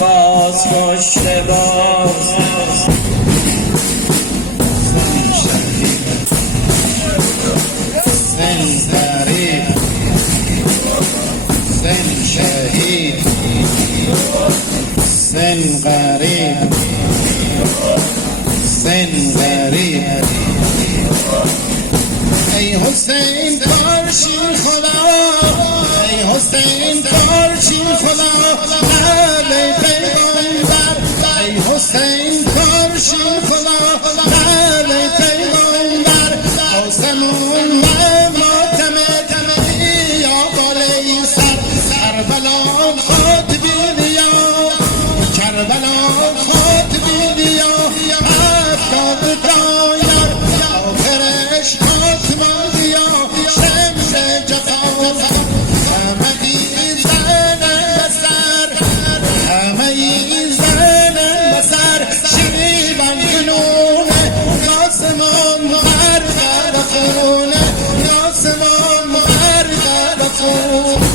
باز کشته باز سن غریب سن شهید سن غریب سن غریب ای حسین کارشی خدا ای حسین کارشی خدا علی پیغمبر ای حسین کارشی خدا علی پیغمبر آسمون ماتم یا بالای سر کربلا خود بینیا کربلا خود بینیا افتاد دایر آخرش آسمان یا شمس جفا همه ای زنن بسر همه ای زنن بسر شیبم جنونه آسمان مغرق خونه آسمان مغرق خونه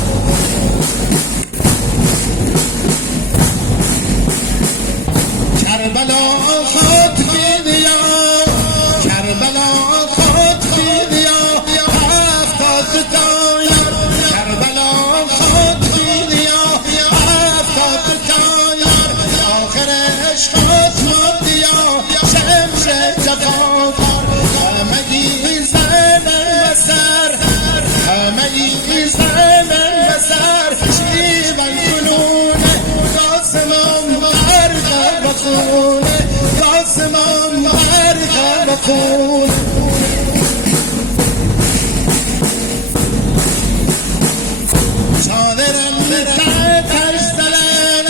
کربلا خود بینیا کربلا خود بینیا افتاد دایر کربلا خود بینیا افتاد دایر آخرش خاتم دیا شمس جفاکار همه ای زنن بسر همه ای زنن بسر شیون کنونه آسمان غرق بخونه آسمان غرق بخونه چادرم تش زنن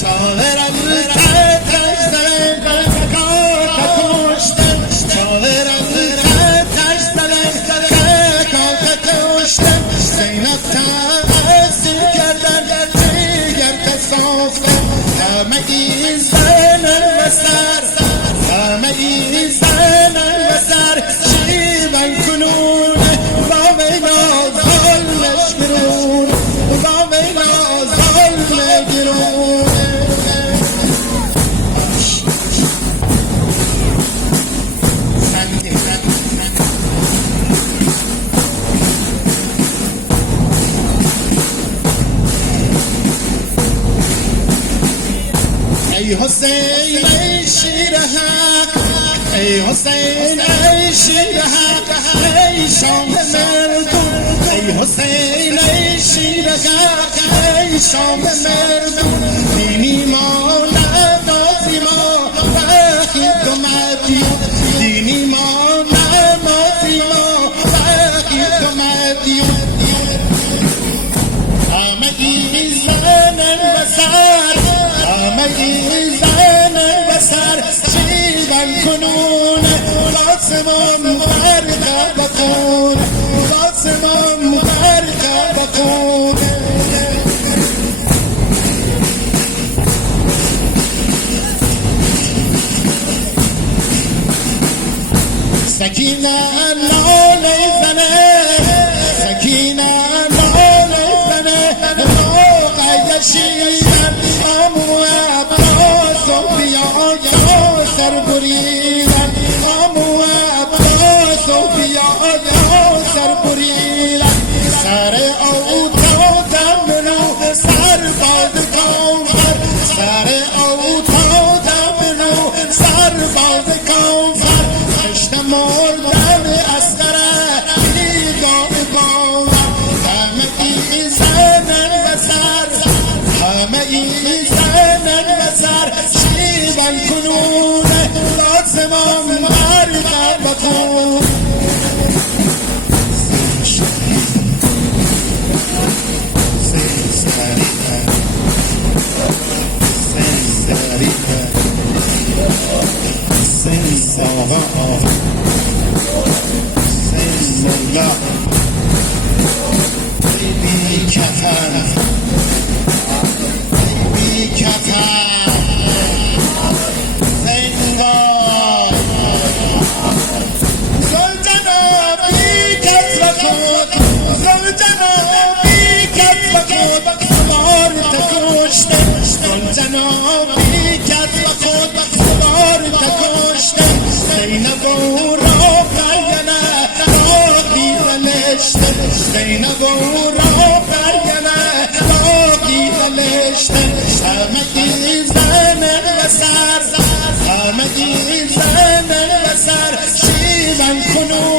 چادرم تش زنن کاکا کشتم چادرم تش زنن کاکا کشتم زینب تحصیل کردن دیگر تصافتم همه ای زنن بسر همه ای زنن بسر شیون کنونه با وینا ظلمش گرونه با وینا ظلم گرونه ای حسین ای شیر حق ای حسین ای شیر حق ای شام مردم ای حسین ای شیر حق ای شام مردم دینی ما نمازی ما وقتی تو مدیون دینی ما نمازی ما وقتی تو مدیون همه ای زنن بسر همه ای زنن بسر شیون کنونه آسمان غرق بخونه آسمان غرق بخونه سکینه لاله زنه سکینه لاله زنه موقع شیون امو عباس و بیا یا سر بریدن امو عباس و بیا یا سر بریدن سر اوتادم منو سر باز کافر سر اوتادم منو سر باز کافر خشت مردم اسقره نگاه باور همه ای زنن بسر همه ای زنن بسر شیون کنونه آسمان غرق بخون سن آقا سن مولا بی کفن بی کفن زندان زلجنا بی کس و خود زلجنا بی کس و خود سوار تکشته زنابی کرد و خود سوار کشتن زینب او را پرینه باقی بلشتن زینب او را پرینه باقی بلشتن آمدی زن بسر آمدی زن بسر شیون خونو